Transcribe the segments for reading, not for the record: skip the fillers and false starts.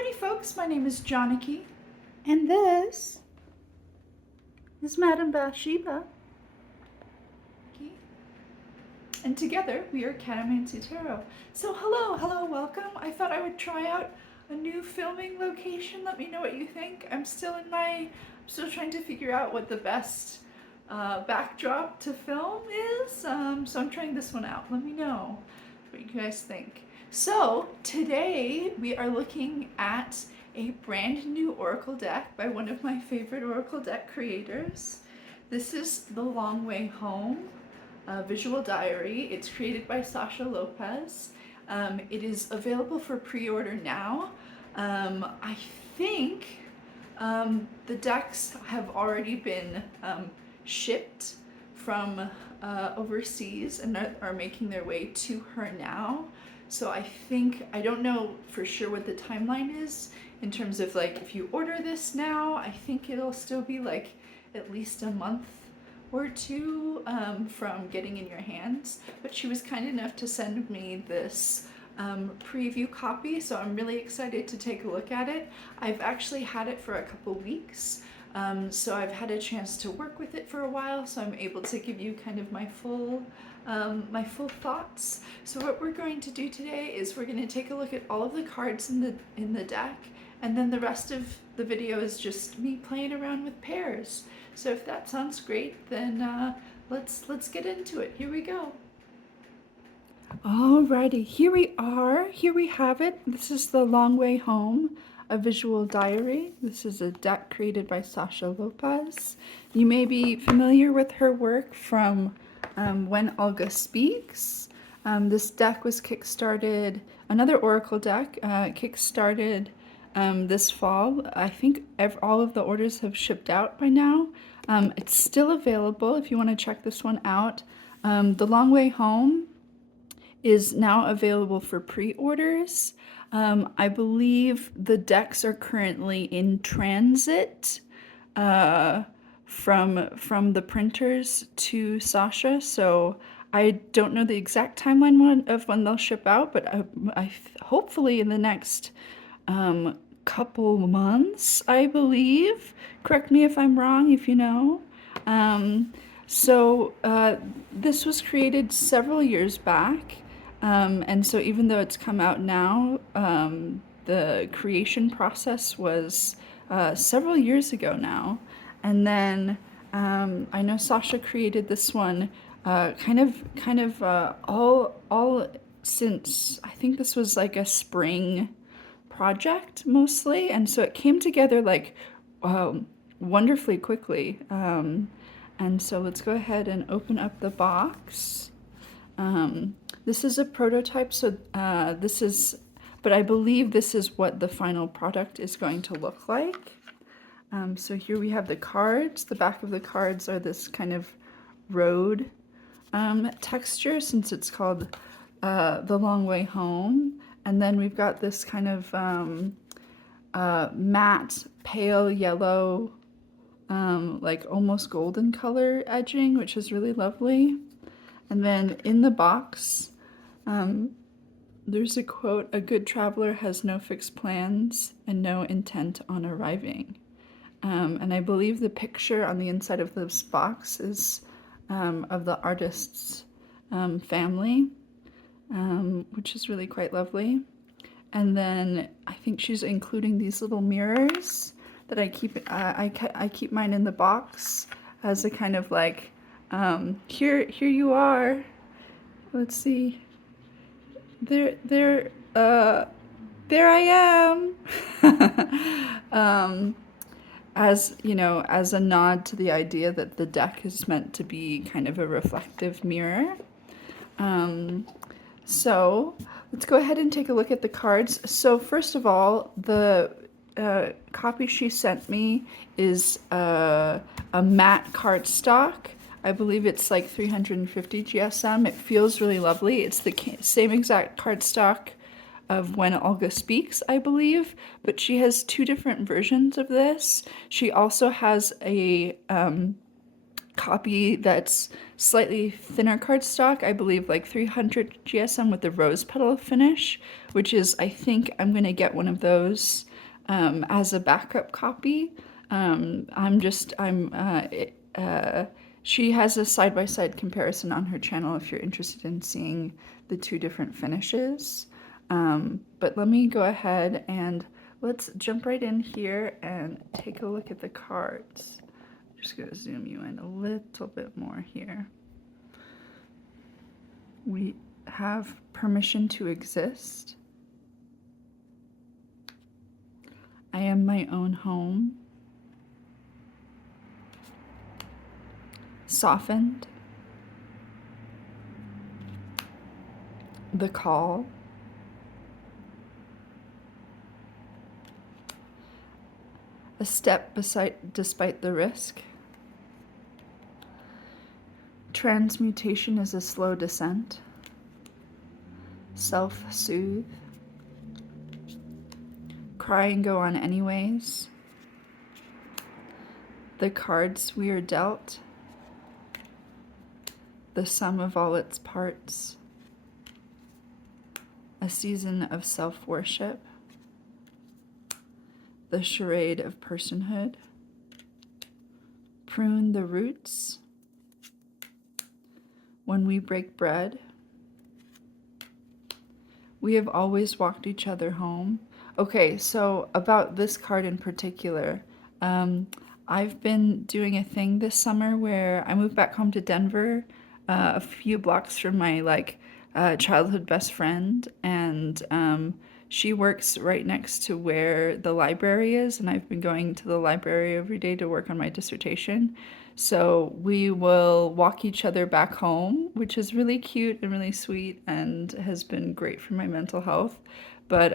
Howdy folks, my name is Janaki, and this is Madame Bathsheba. And together we are Catomancy Tarot. So hello, welcome. I thought I would try out a new filming location. Let me know what you think. I'm still trying to figure out what the best backdrop to film is. So I'm trying this one out. Let me know what you guys think. So today we are looking at a brand new oracle deck by one of my favorite oracle deck creators. This is The Long Way Home visual diary. It's created by Sasha Lopez. It is available for pre-order now. I think the decks have already been shipped from overseas and are making their way to her now. So I don't know for sure what the timeline is in terms of like if you order this now, I think it'll still be like at least a month or two from getting in your hands, but she was kind enough to send me this preview copy, so I'm really excited to take a look at it. I've actually had it for a couple weeks, so I've had a chance to work with it for a while, so I'm able to give you kind of my full thoughts. So what we're going to do today is we're going to take a look at all of the cards in the deck, and then the rest of the video is just me playing around with pairs. So if that sounds great, then let's get into it. Here we go. Alrighty, here we are. Here we have it. This is The Long Way Home, a visual diary. This is a deck created by Sasha Lopez. You may be familiar with her work from When Olga Speaks. This deck was kickstarted, another oracle deck, kickstarted this fall. I think all of the orders have shipped out by now. It's still available if you want to check this one out. The Long Way Home is now available for pre-orders. I believe the decks are currently in transit from the printers to Sasha, so I don't know the exact timeline of when they'll ship out, but I hopefully in the next couple months, I believe. Correct me if I'm wrong, if you know. This was created several years back, and so even though it's come out now, the creation process was several years ago now. And then I know Sasha created this one kind of all since, I think this was like a spring project mostly, and so it came together like wonderfully quickly. And so let's go ahead and open up the box. This is a prototype, so but I believe this is what the final product is going to look like. So here we have the cards. The back of the cards are this kind of road texture, since it's called The Long Way Home. And then we've got this kind of matte, pale yellow, like almost golden color edging, which is really lovely. And then in the box, there's a quote, "A good traveler has no fixed plans and no intent on arriving." And I believe the picture on the inside of this box is of the artist's family. Which is really quite lovely. And then I think she's including these little mirrors that I keep mine in the box as a kind of like, here you are. Let's see. There I am. As you know, as a nod to the idea that the deck is meant to be kind of a reflective mirror. So let's go ahead and take a look at the cards. So first of all, the copy she sent me is a matte cardstock. I believe it's like 350 GSM. It feels really lovely. It's the same exact cardstock of When Olga Speaks, I believe, but she has two different versions of this. She also has a copy that's slightly thinner cardstock, I believe like 300 GSM with the rose petal finish, which is, I think I'm going to get one of those as a backup copy. She has a side-by-side comparison on her channel if you're interested in seeing the two different finishes. But let me go ahead and let's jump right in here and take a look at the cards. I'm just going to zoom you in a little bit more here. We have permission to exist. I am my own home. Softened. The call. A step despite the risk. Transmutation is a slow descent. Self-soothe. Cry and go on anyways. The cards we are dealt. The sum of all its parts. A season of self-worship. The charade of personhood. Prune the roots. When we break bread. We have always walked each other home. Okay, so about this card in particular, I've been doing a thing this summer where I moved back home to Denver, a few blocks from my childhood best friend, and she works right next to where the library is, and I've been going to the library every day to work on my dissertation. So we will walk each other back home, which is really cute and really sweet and has been great for my mental health. But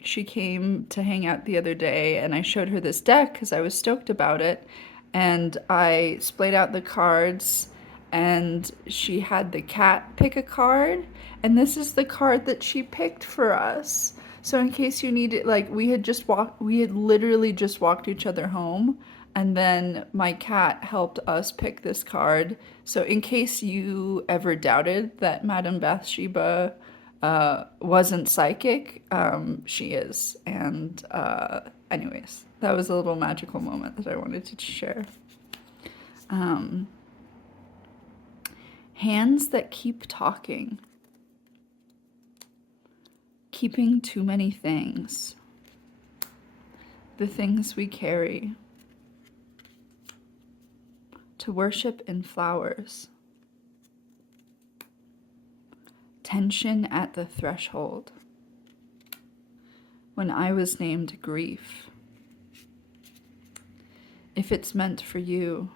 she came to hang out the other day, and I showed her this deck because I was stoked about it. And I splayed out the cards, and she had the cat pick a card. And this is the card that she picked for us. So in case you need it, like we had literally just walked each other home. And then my cat helped us pick this card. So in case you ever doubted that Madame Bathsheba wasn't psychic, she is. And anyways, that was a little magical moment that I wanted to share. Hands that keep talking. Keeping too many things. The things we carry. To worship in flowers. Tension at the threshold. When I was named grief. If it's meant for you.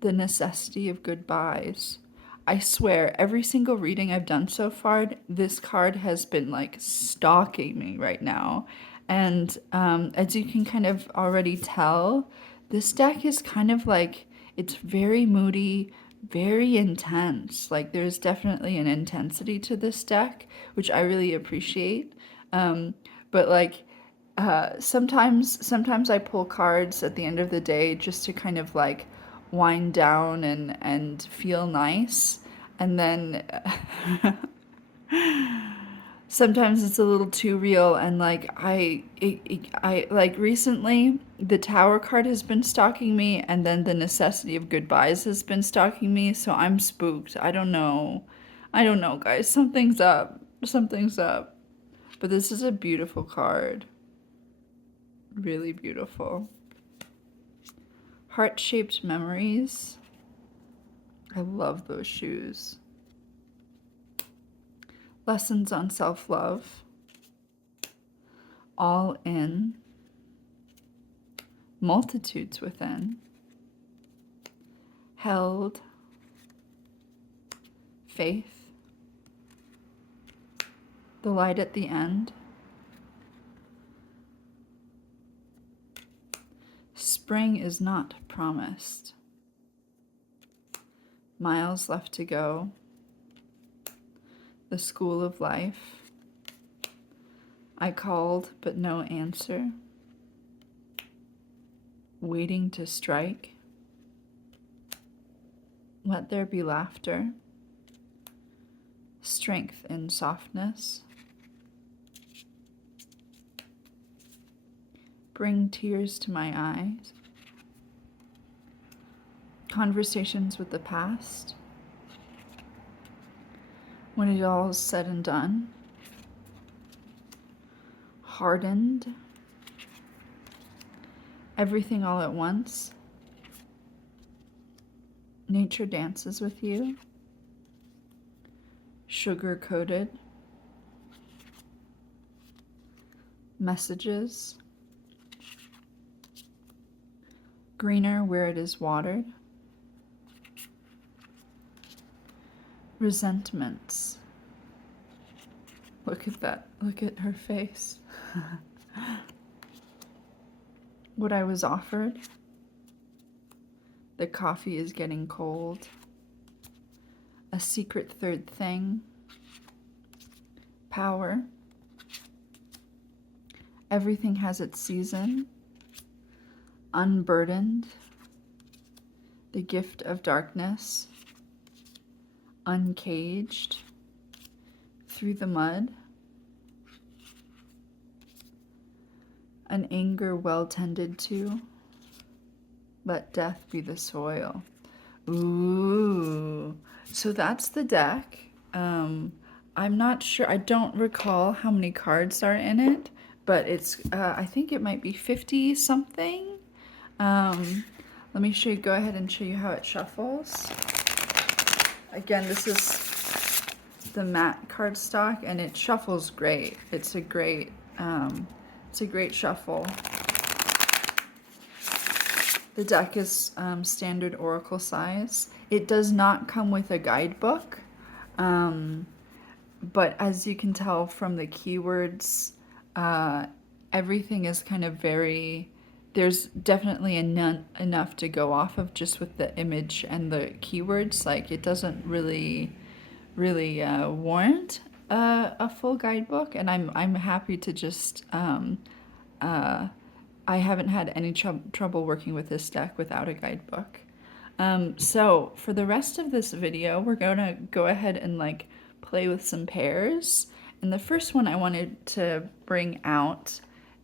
The necessity of goodbyes. I swear, every single reading I've done so far, this card has been like stalking me right now. And as you can kind of already tell, this deck is kind of like, it's very moody, very intense. Like there's definitely an intensity to this deck, which I really appreciate. But like sometimes I pull cards at the end of the day just to kind of like wind down and feel nice. And then sometimes it's a little too real, and like I like recently the Tower card has been stalking me, and then the necessity of goodbyes has been stalking me, so I'm spooked. I don't know, guys. Something's up. But this is a beautiful card. Really beautiful. Heart-shaped memories. I love those shoes. Lessons on self-love. All in. Multitudes within. Held. Faith. The light at the end. Spring is not promised. Miles left to go. The school of life. I called, but no answer. Waiting to strike. Let there be laughter. Strength in softness. bring tears to my eyes. Conversations with the past. When it all is said and done. Hardened. Everything all at once. Nature dances with you. Sugar-coated. Messages. Greener where it is watered. Resentments. Look at that. Look at her face. What I was offered. The coffee is getting cold. A secret third thing. Power. Everything has its season. Unburdened. The gift of darkness. Uncaged. Through the mud. An anger well tended to. Let death be the soil. Ooh. So that's the deck. I'm not sure. I don't recall how many cards are in it, but it's, I think it might be 50 something. Let me show you, go ahead and show you how it shuffles. Again, this is the matte cardstock and it shuffles great. It's a great shuffle. The deck is standard oracle size. It does not come with a guidebook, but as you can tell from the keywords, everything is kind of very, there's definitely enough to go off of just with the image and the keywords. Like it doesn't really warrant a full guidebook, and I'm happy to just I haven't had any trouble working with this deck without a guidebook. So for the rest of this video, we're gonna go ahead and like play with some pairs. And the first one I wanted to bring out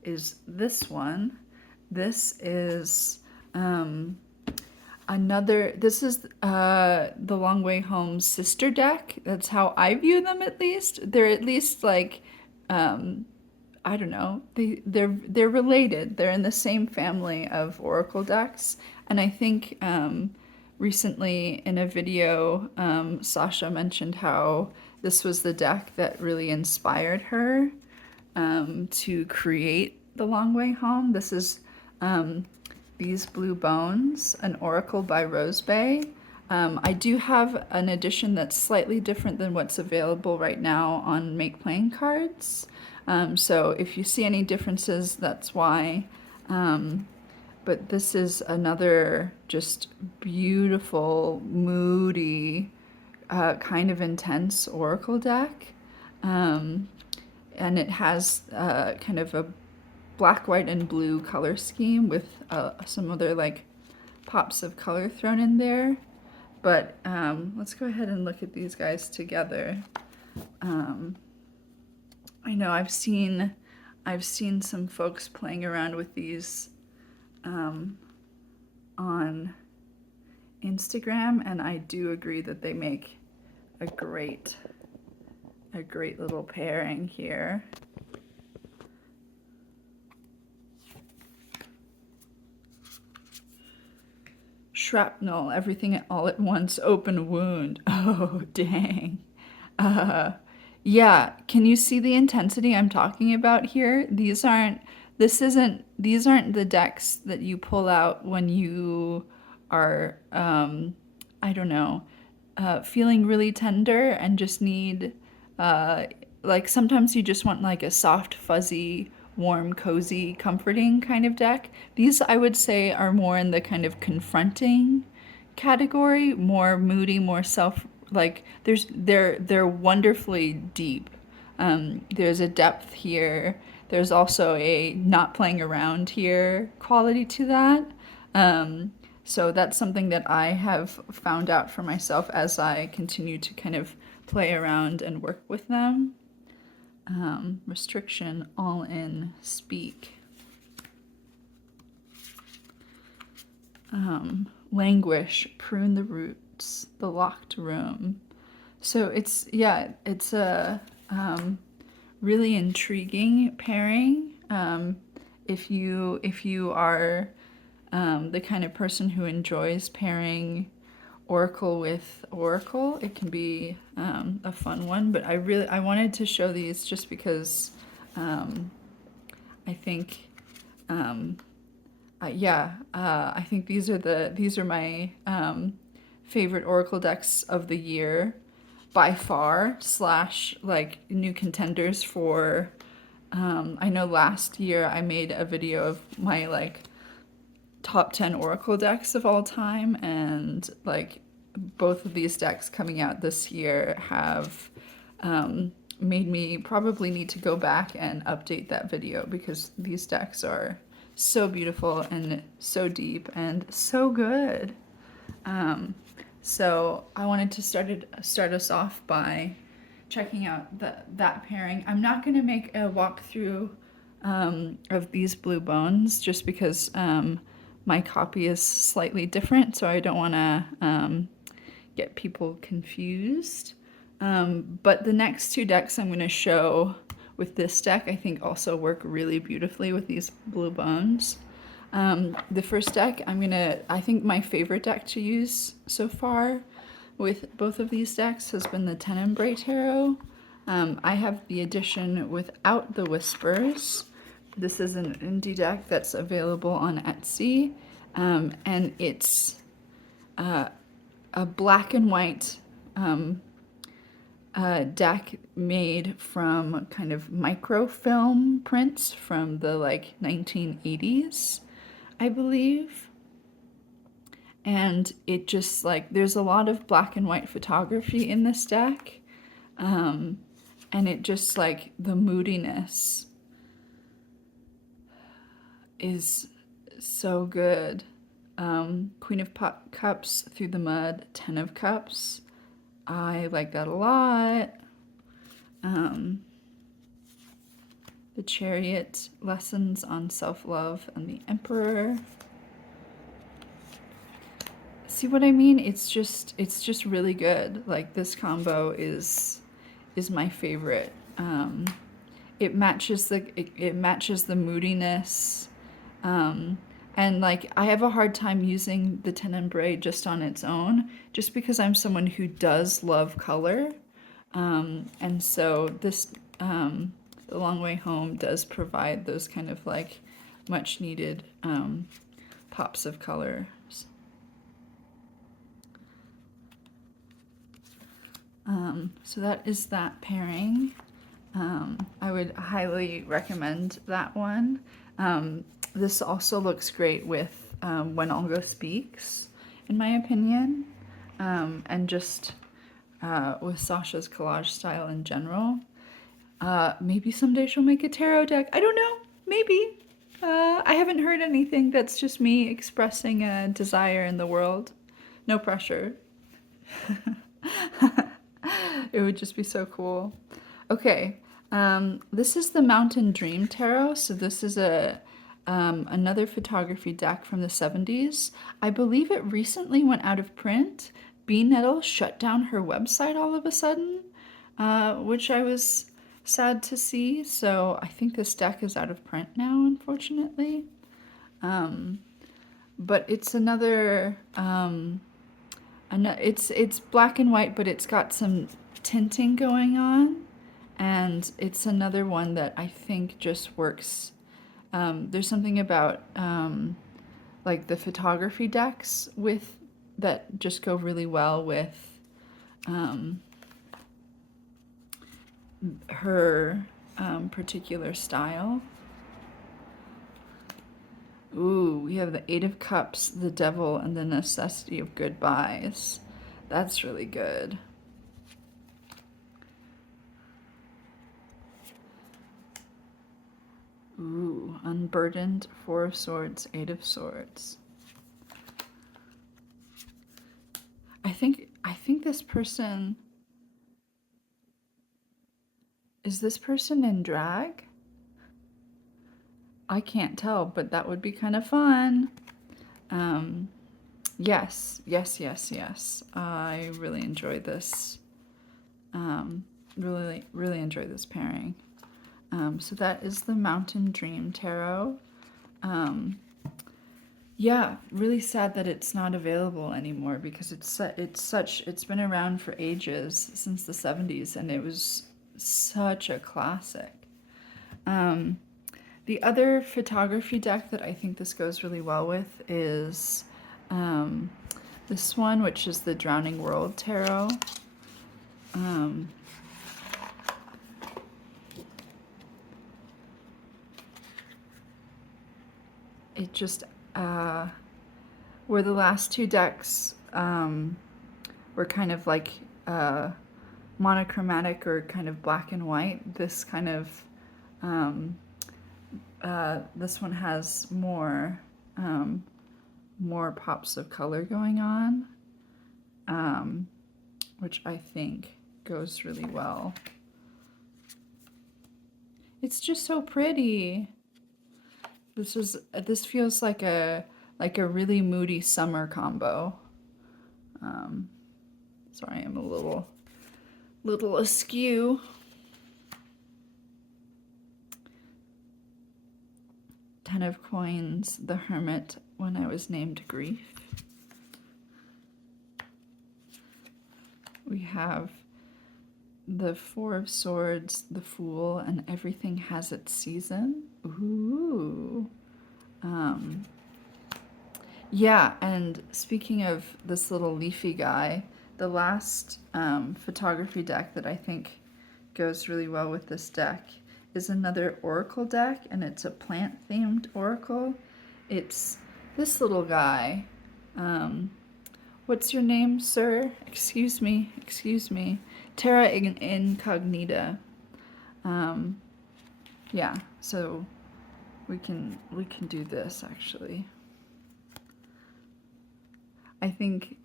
is this one. This is this is the Long Way Home sister deck. That's how I view them, at least. They're at least like, I don't know, they're related. They're in the same family of oracle decks. And I think recently in a video, Sasha mentioned how this was the deck that really inspired her to create the Long Way Home. This is These Blue Bones, an oracle by Rose Bay. I do have an edition that's slightly different than what's available right now on Make Playing Cards. So if you see any differences, that's why. But this is another just beautiful, moody, kind of intense oracle deck. And it has kind of a black, white, and blue color scheme with some other like pops of color thrown in there. But let's go ahead and look at these guys together. I know I've seen some folks playing around with these on Instagram, and I do agree that they make a great little pairing here. Shrapnel, everything all at once, open wound. Oh, dang. Yeah, can you see the intensity I'm talking about here? These aren't the decks that you pull out when you are, I don't know, feeling really tender and just need, like sometimes you just want like a soft, fuzzy, warm, cozy, comforting kind of deck. These, I would say, are more in the kind of confronting category, more moody, more like they're wonderfully deep. There's a depth here. There's also a not playing around here quality to that. So that's something that I have found out for myself as I continue to kind of play around and work with them. Restriction, all in, speak. Languish, prune the roots, the locked room. So it's, yeah, it's a really intriguing pairing. If you are the kind of person who enjoys pairing Oracle with Oracle, it can be a fun one. But I wanted to show these just because I think I think these are my favorite Oracle decks of the year by far, slash like new contenders for I know last year I made a video of my like top 10 Oracle decks of all time, and like both of these decks coming out this year have made me probably need to go back and update that video, because these decks are so beautiful and so deep and so good. So I wanted to start us off by checking out that pairing. I'm not going to make a walkthrough of these blue bones just because my copy is slightly different, so I don't want to get people confused. But the next two decks I'm going to show with this deck I think also work really beautifully with these blue bones. The first deck I think my favorite deck to use so far with both of these decks has been the Tenebrae Tarot. I have the edition without the whispers. This is an indie deck that's available on Etsy, and it's a black and white deck made from kind of microfilm prints from the like 1980s, I believe. And it just like, there's a lot of black and white photography in this deck. And it just like, the moodiness is so good. Queen of Cups through the mud, 10 of Cups. I like that a lot. The Chariot, lessons on self-love, and the Emperor. See what I mean? It's just really good. Like, this combo is my favorite. It matches the moodiness. And like, I have a hard time using the Tenebrae just on its own, just because I'm someone who does love color. And so this, The Long Way Home does provide those kind of like much needed pops of color. So that is that pairing. I would highly recommend that one. This also looks great with When Olga Speaks, in my opinion, and just with Sasha's collage style in general. Maybe someday she'll make a tarot deck. I don't know. Maybe. I haven't heard anything. That's just me expressing a desire in the world. No pressure. It would just be so cool. Okay, this is the Mountain Dream Tarot. So this is another photography deck from the 70s. I believe it recently went out of print. Bee Nettle shut down her website all of a sudden, which I was sad to see. So I think this deck is out of print now, unfortunately. But it's another, it's black and white, but it's got some tinting going on, and it's another one that I think just works. There's something about like the photography decks that just go really well with her particular style. Ooh, we have the Eight of Cups, the Devil, and the Necessity of Goodbyes. That's really good. Ooh, Unburdened, Four of Swords, Eight of Swords. I think this person... Is this person in drag? I can't tell, but that would be kind of fun. Yes, yes, yes, yes. I really enjoyed this. Really, really enjoyed this pairing. So that is the Mountain Dream Tarot. Yeah, really sad that it's not available anymore because it's been around for ages, since the 70s, and it was such a classic. The other photography deck that I think this goes really well with is this one, which is the Drowning World Tarot. It just, where the last two decks were kind of like monochromatic or kind of black and white, this kind of, this one has more pops of color going on, which I think goes really well. It's just so pretty. This feels like a really moody summer combo. Sorry, I'm a little askew. Ten of Coins, the Hermit, When I Was Named Grief. We have the Four of Swords, the Fool, and Everything Has Its Season. Ooh. Yeah, and speaking of this little leafy guy, the last photography deck that I think goes really well with this deck is another oracle deck, and it's a plant-themed oracle. It's this little guy. What's your name, sir? Excuse me. Terra Incognita. Yeah, so we can do this actually. I think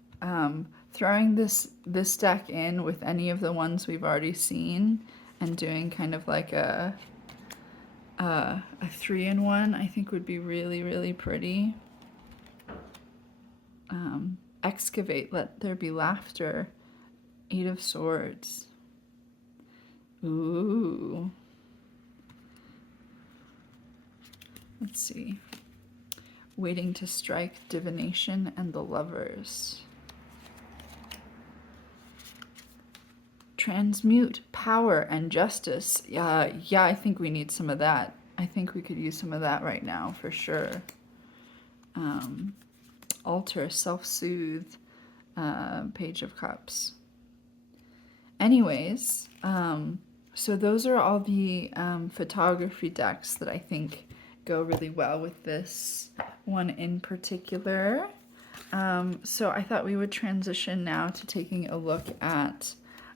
throwing this deck in with any of the ones we've already seen and doing kind of like a 3-in-1, I think would be really, really pretty. Excavate, Let There Be Laughter, 8 of Swords. Ooh. Let's see. Waiting to Strike, Divination, and the Lovers. Transmute, Power, and Justice. Yeah, I think we need some of that. I think we could use some of that right now, for sure. Alter, Self-Soothe, Page of Cups. Anyways, so those are all the photography decks that I think go really well with this one in particular. So I thought we would transition now to taking a look at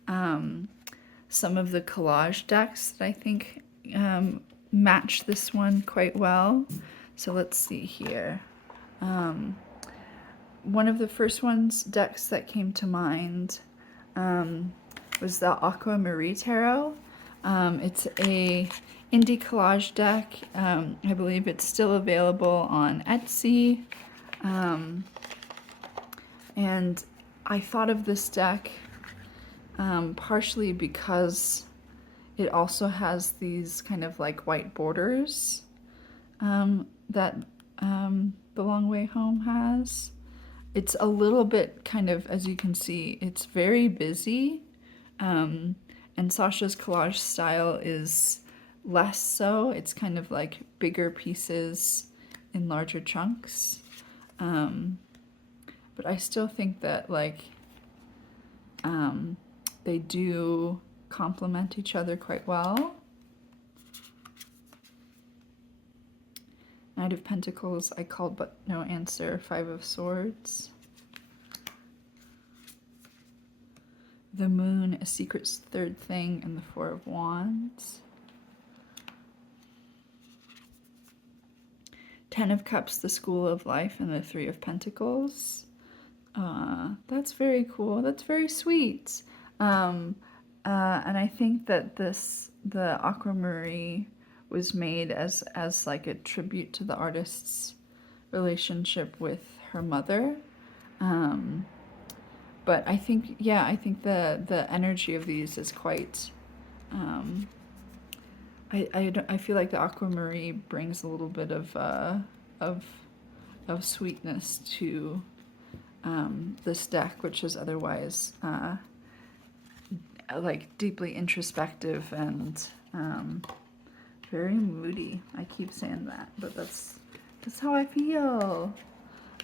some of the collage decks that I think match this one quite well. So let's see here. One of the first decks that came to mind was the Aquamarine Tarot. It's a indie collage deck. I believe it's still available on Etsy. And I thought of this deck partially because it also has these kind of like white borders that The Long Way Home has. It's a little bit kind of, as you can see, it's very busy. And Sasha's collage style is less so. It's kind of like bigger pieces in larger chunks. But I still think that like they do complement each other quite well. Knight of Pentacles, I called but no answer, 5 of Swords. The Moon, A Secret Third Thing, and the 4 of Wands. 10 of Cups, the School of Life, and the 3 of Pentacles. That's very cool. That's very sweet. And I think that the Aquamarine was made as like a tribute to the artist's relationship with her mother. But I think, yeah, I think the energy of these is quite, I feel like the aquamarine brings a little bit of, of sweetness to this deck, which is otherwise like deeply introspective and very moody. I keep saying that, but that's how I feel.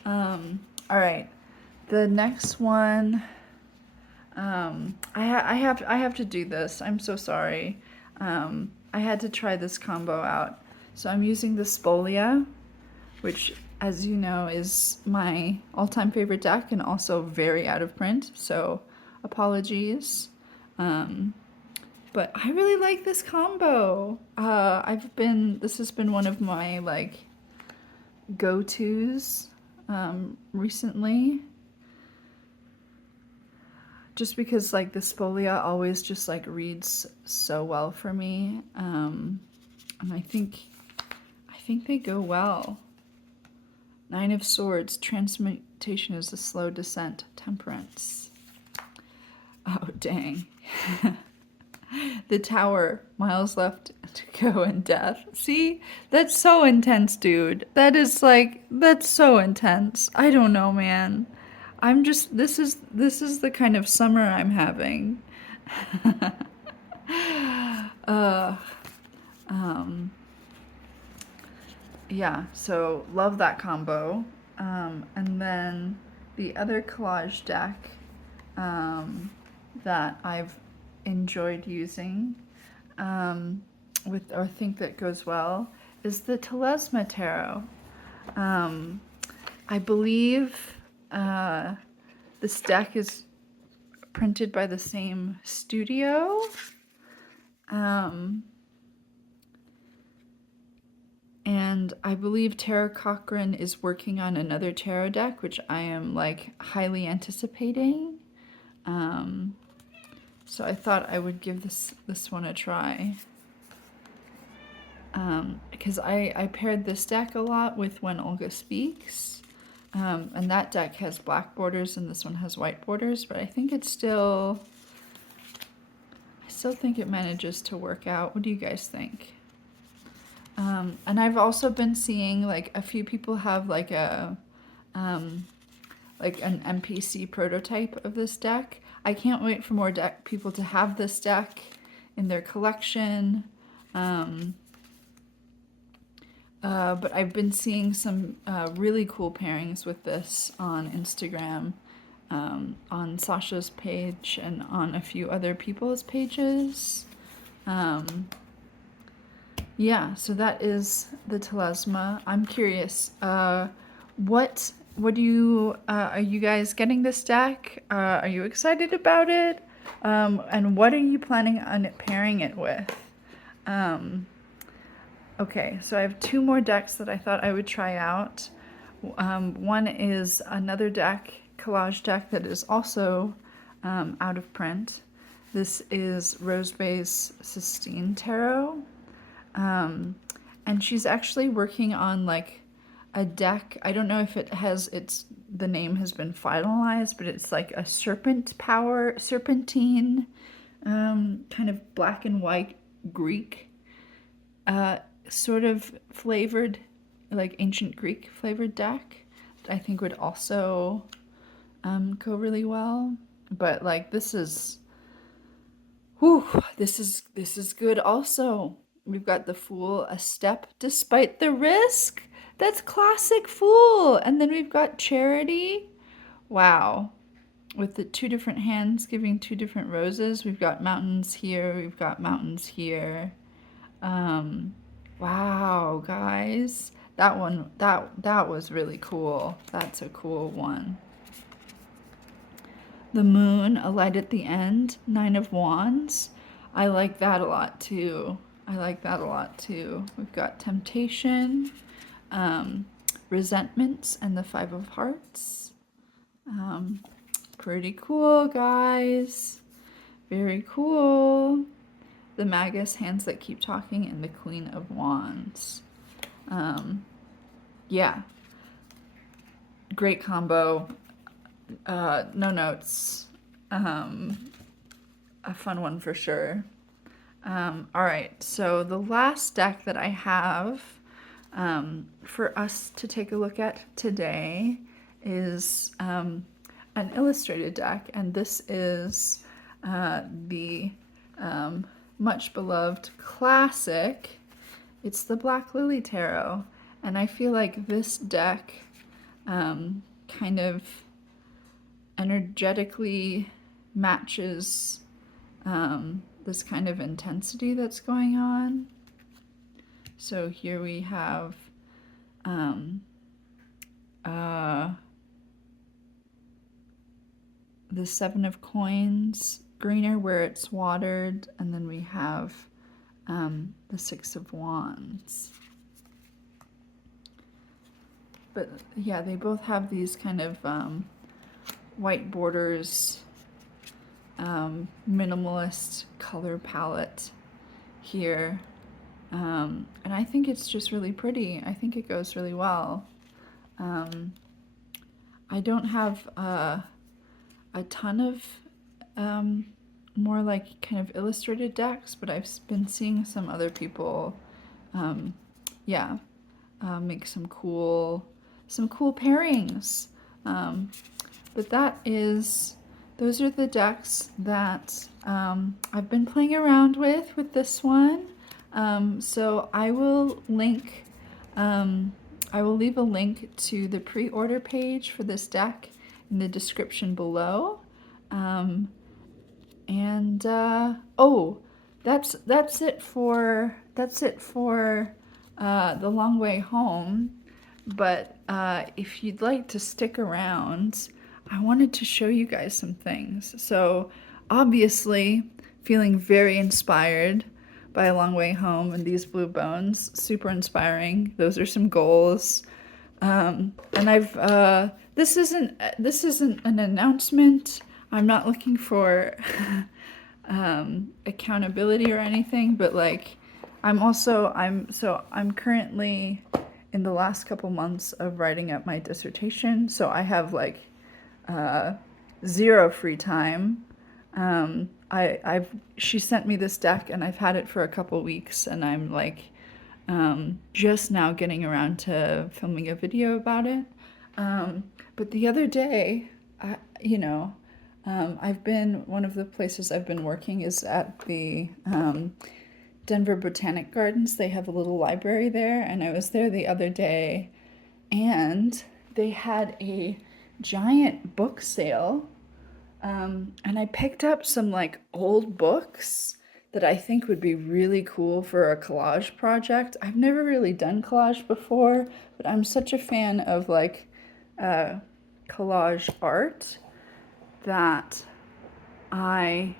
All right, the next one. I have to do this. I'm so sorry. I had to try this combo out. So I'm using the Spolia, which, as you know, is my all-time favorite deck and also very out of print. So apologies. But I really like this combo. This has been one of my like go-tos recently. Just because like the Spolia always just like reads so well for me. And I think they go well. 9 of Swords, transmutation is a slow descent, temperance. Oh, dang. The Tower, miles left to go and death. See? That's so intense, dude. That's so intense. I don't know, man. I'm just, this is the kind of summer I'm having. Yeah, so love that combo. And then the other collage deck that I've enjoyed using or think that goes well is the Telesma Tarot. I believe this deck is printed by the same studio. And I believe Tara Cochran is working on another tarot deck, which I am like highly anticipating. So I thought I would give this one a try. Because I paired this deck a lot with When Olga Speaks. And that deck has black borders and this one has white borders, but I still think it manages to work out. What do you guys think? And I've also been seeing like a few people have like an NPC prototype of this deck. I can't wait for more people to have this deck in their collection. But I've been seeing some really cool pairings with this on Instagram, on Sasha's page, and on a few other people's pages. Yeah, so that is the Telesma. I'm curious, what do you, are you guys getting this deck? Are you excited about it? And what are you planning on pairing it with? Okay, so I have 2 more decks that I thought I would try out. One is another deck, collage deck, that is also out of print. This is Rosebay's Sistine Tarot. And she's actually working on like a deck. I don't know if the name has been finalized, but it's like a serpentine, kind of black and white Greek, sort of flavored, like ancient Greek flavored deck that I think would also go really well. But like this is good also. We've got the Fool, a step despite the risk. That's classic Fool. And then we've got Charity. Wow. With the 2 different hands giving 2 different roses. We've got mountains here. We've got mountains here. Wow, guys. That one, that was really cool. That's a cool one. The Moon, a light at the end. 9 of Wands. I like that a lot too. We've got Temptation, Resentments, and the 5 of Hearts. Pretty cool, guys. Very cool. The Magus, Hands That Keep Talking, and the Queen of Wands. Yeah. Great combo. no notes. A fun one for sure. All right, so the last deck that I have for us to take a look at today is an illustrated deck, and this is the much beloved classic. It's the Black Lily Tarot, and I feel like this deck kind of energetically matches this kind of intensity that's going on. So here we have the Seven of Coins, greener where it's watered, and then we have the Six of Wands. But yeah, they both have these kind of white borders, minimalist color palette here. And I think it's just really pretty. I think it goes really well. I don't have a ton of more like kind of illustrated decks, but I've been seeing some other people, make some cool pairings. But those are the decks that I've been playing around with this one. So I will link, I will leave a link to the pre-order page for this deck in the description below. That's it for the long way home. But if you'd like to stick around, I wanted to show you guys some things. So obviously feeling very inspired by A Long Way Home and these blue bones, super inspiring. Those are some goals. And I've this isn't an announcement. I'm not looking for accountability or anything, but like I'm currently in the last couple months of writing up my dissertation, so I have like zero free time. She sent me this deck and I've had it for a couple weeks, and I'm like just now getting around to filming a video about it. But the other day, one of the places I've been working is at the Denver Botanic Gardens. They have a little library there, and I was there the other day, and they had a giant book sale, and I picked up some like old books that I think would be really cool for a collage project. I've never really done collage before, but I'm such a fan of like collage art that I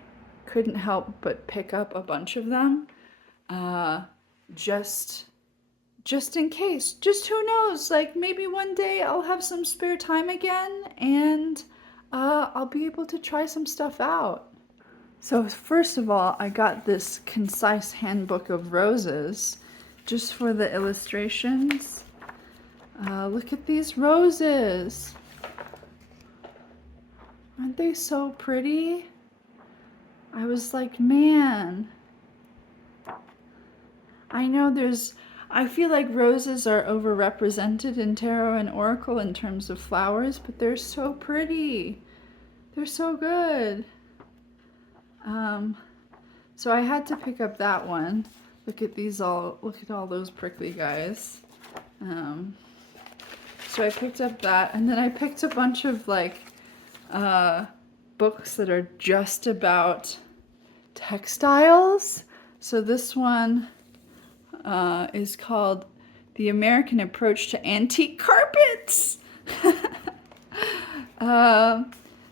couldn't help but pick up a bunch of them, just in case. Just who knows, like maybe one day I'll have some spare time again, and I'll be able to try some stuff out. So first of all, I got this concise handbook of roses just for the illustrations. Look at these roses. Aren't they so pretty? I was like, man. I know I feel like roses are overrepresented in tarot and oracle in terms of flowers, but they're so pretty. They're so good. So I had to pick up that one. Look at all those prickly guys. So I picked up that, and then I picked a bunch of like books that are just about textiles. So this one is called The American Approach to Antique Carpets.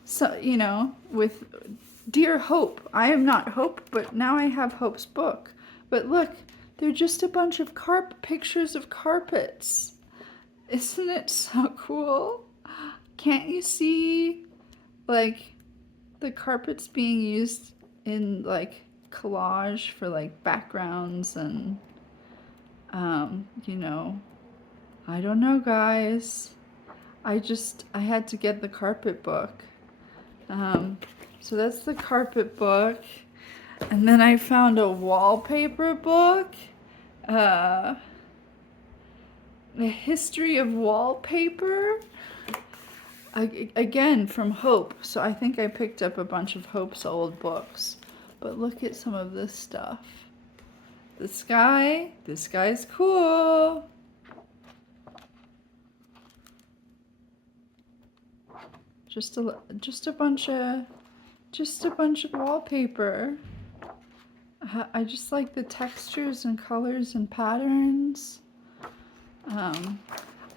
So, with Dear Hope. I am not Hope, but now I have Hope's book. But look, they're just a bunch of pictures of carpets. Isn't it so cool? Can't you see, like, the carpets being used in, like, collage for, like, backgrounds and, I don't know, guys. I had to get the carpet book. So that's the carpet book. And then I found a wallpaper book. The History of Wallpaper. Again, from Hope. So I think I picked up a bunch of Hope's old books. But look at some of this stuff. This guy's cool. Just a bunch of wallpaper. I just like the textures and colors and patterns.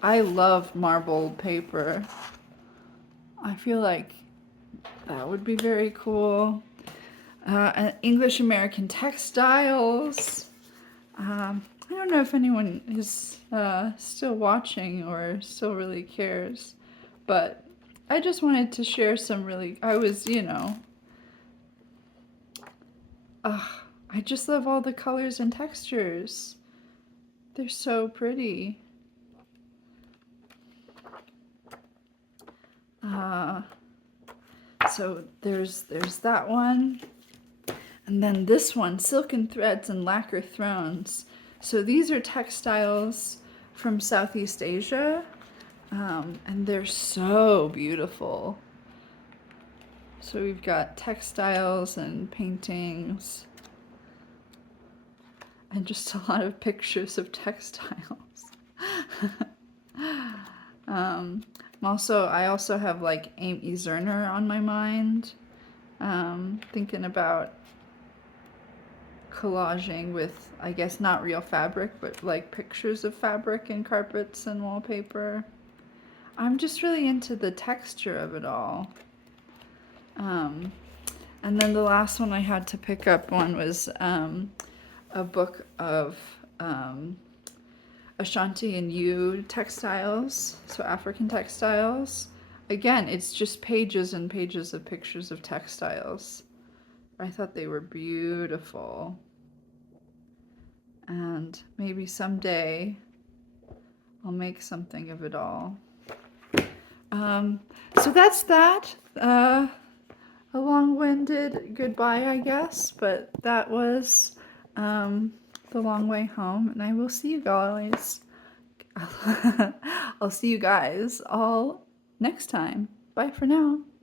I love marbled paper. I feel like that would be very cool. English American textiles. I don't know if anyone is still watching or still really cares, but I just wanted to share some really, I just love all the colors and textures. They're so pretty. So there's that one. And then this one, Silken Threads and Lacquer Thrones. So these are textiles from Southeast Asia. And they're so beautiful. So we've got textiles and paintings. And just a lot of pictures of textiles. I also have like Amy Zerner on my mind. Thinking about collaging with, I guess, not real fabric, but like pictures of fabric and carpets and wallpaper. I'm just really into the texture of it all. And then the last one I had to pick up one was a book of Ashanti and Yu textiles, so African textiles. Again, it's just pages and pages of pictures of textiles. I thought they were beautiful. And maybe someday I'll make something of it all. So that's that. A long-winded goodbye, I guess, but that was the long way home, and I will see you guys. I'll see you guys all next time. Bye for now.